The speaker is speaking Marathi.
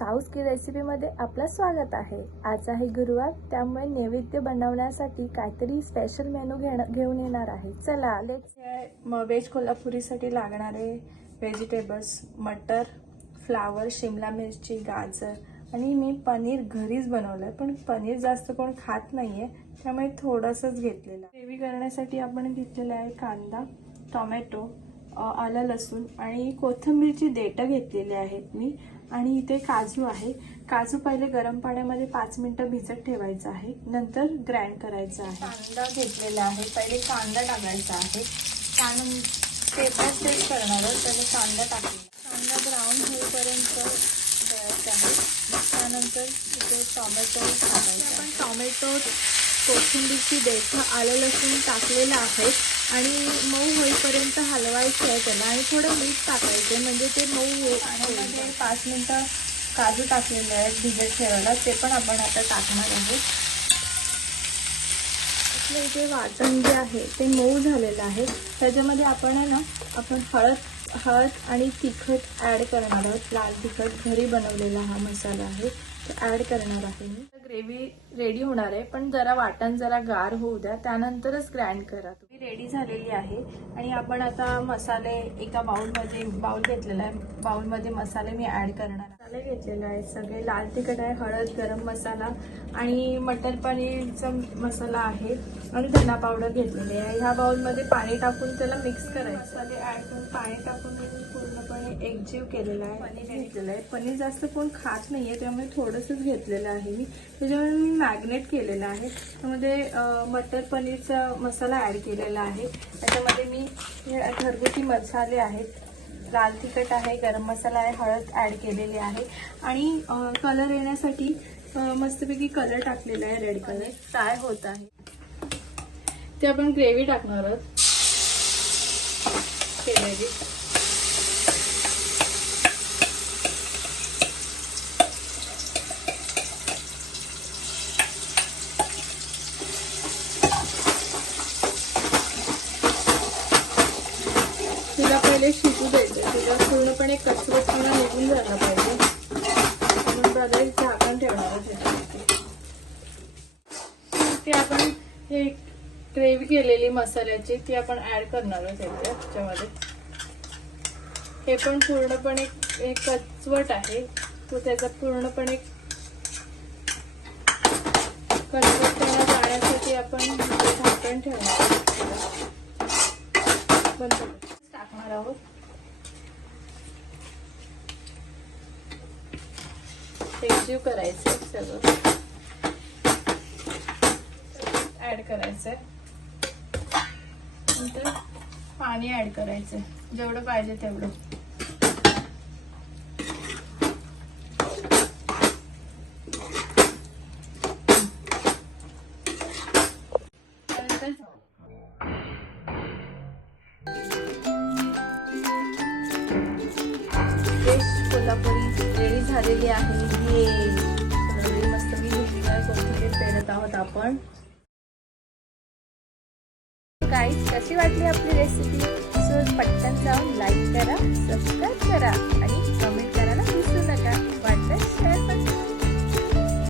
साऊस की रेसिपीमध्ये आपलं स्वागत आहे। आज आहे गुरुवार, त्यामुळे नैवेद्य बनवण्यासाठी काहीतरी स्पेशल मेनू घेऊन येणार आहे। चला लेट्स। व्हेज कोल्हापुरीसाठी लागणारे व्हेजिटेबल्स मटर, फ्लावर, शिमला मिरची, गाजर आणि मी पनीर घरीच बनवलंय, पण पनीर जास्त कोण खात नाहीये त्यामुळे थोडंसंच घेतलेलं। ग्रेव्ही करण्यासाठी आपण घेतलेला आहे कांदा, टोमॅटो, आलं लसूण आणि कोथिंबीरची देठं घेतलेली आहेत मी। आणि इथे काजू आहे। काजू पहिले गरम पाण्यामध्ये 5 मिनिटं भिजत ठेवायचं आहे, नंतर ग्राइंड करायचं आहे। कांदा घेतलेला आहे, पहिले कांदा टाकायचा आहे, त्यानंतर पेपर सेट करणार आहोत, त्याने कांदा टाकलेला। कांदा ब्राऊन होईपर्यंत ठेवायचा आहे, त्यानंतर इथे टोमॅटो टाकायचा। आपण टोमॅटो, कोथिंबीरची देठं, आलं लसूण टाकलेलं आहे आणि मऊ होईपर्यंत हलवायचं आहे त्याला आणि थोडं मीठ टाकायचं म्हणजे ते मऊ होईल। पाण्यामध्ये 5 मिनिटं काजू टाकलेले आहेत भिजत ठेवायला, ते पण आपण आता टाकणार आहोत। आपलं इथे वाटण जे आहे ते मऊ झालेलं आहे, त्याच्यामध्ये आपण आहे ना हळद आणि तिखट ॲड करणार आहोत। लाल तिखट घरी बनवलेला हा मसाला आहे, तो ॲड करणार आहे मी। ग्रेव्ही रेडी होणार आहे, पण वाटण जरा गार होऊ द्या, त्यानंतरच ग्राइंड करा। तुम्ही रेडी झालेली आहे आणि आपण आता मसाले एका बाउल घेतलेला आहे, बाउलमध्ये मसाले मी ॲड करणार। मसाले घेतलेले आहेत सगळे, लाल तिखट आहे, हळद, गरम मसाला आणि मटर पनीरचा मसाला आहे आणि धना पावडर घेतलेली आहे। ह्या बाउलमध्ये पाणी टाकून त्याला मिक्स करायचं। मसाले ॲड करून पाणी टाकून पूर्णपणे एकजीव केलेला आहे। पनीर घेतलेलं आहे, पनीर जास्त कोण खात नाहीये त्यामुळे थोडंसंच घेतलेलं आहे मी। त्याच्यामुळे मी मॅग्नेट केलेलं आहे, त्यामध्ये मटर पनीरचा मसाला ॲड केलेला आहे। त्याच्यामध्ये मी घरगुती मसाले आहेत, लाल तिखट आहे, गरम मसाला आहे, हळद ॲड केलेली आहे आणि कलर येण्यासाठी मस्तपैकी कलर टाकलेला आहे, रेड कलर फ्राय होत आहे। ते आपण ग्रेव्ही टाकणार आहोत केलेली। तिला पहिले शिजू द्यायचं, तिला पूर्णपणे कचवटपणा निघून झाला पाहिजे, म्हणून त्याला एक झाकण ठेवणार आहे। ते आपण हे ग्रेव्ही केलेली मसाल्याची ती आपण ऍड करणार आहोत त्याच्यामध्ये। हे पण पूर्णपणे एक कचवट आहे, तो त्याचा पूर्णपणे कचवटपणा जाण्यासाठी आपण झाकण ठेवणार आहोत, बंद टाकणार आहोत। एकजीव करायचं, सगळं ऍड करायचंय, नंतर पाणी ऍड करायचंय जेवढं पाहिजे तेवढं। कोल्हापुरी रेडी झालेली आहे। हे मस्त मी कोथिंबीर पेरत आहोत आपण। गाईज, कशी वाटली आपली रेसिपी? सो पटकन जाऊन लाईक करा, सबस्क्राईब करा आणि कमेंट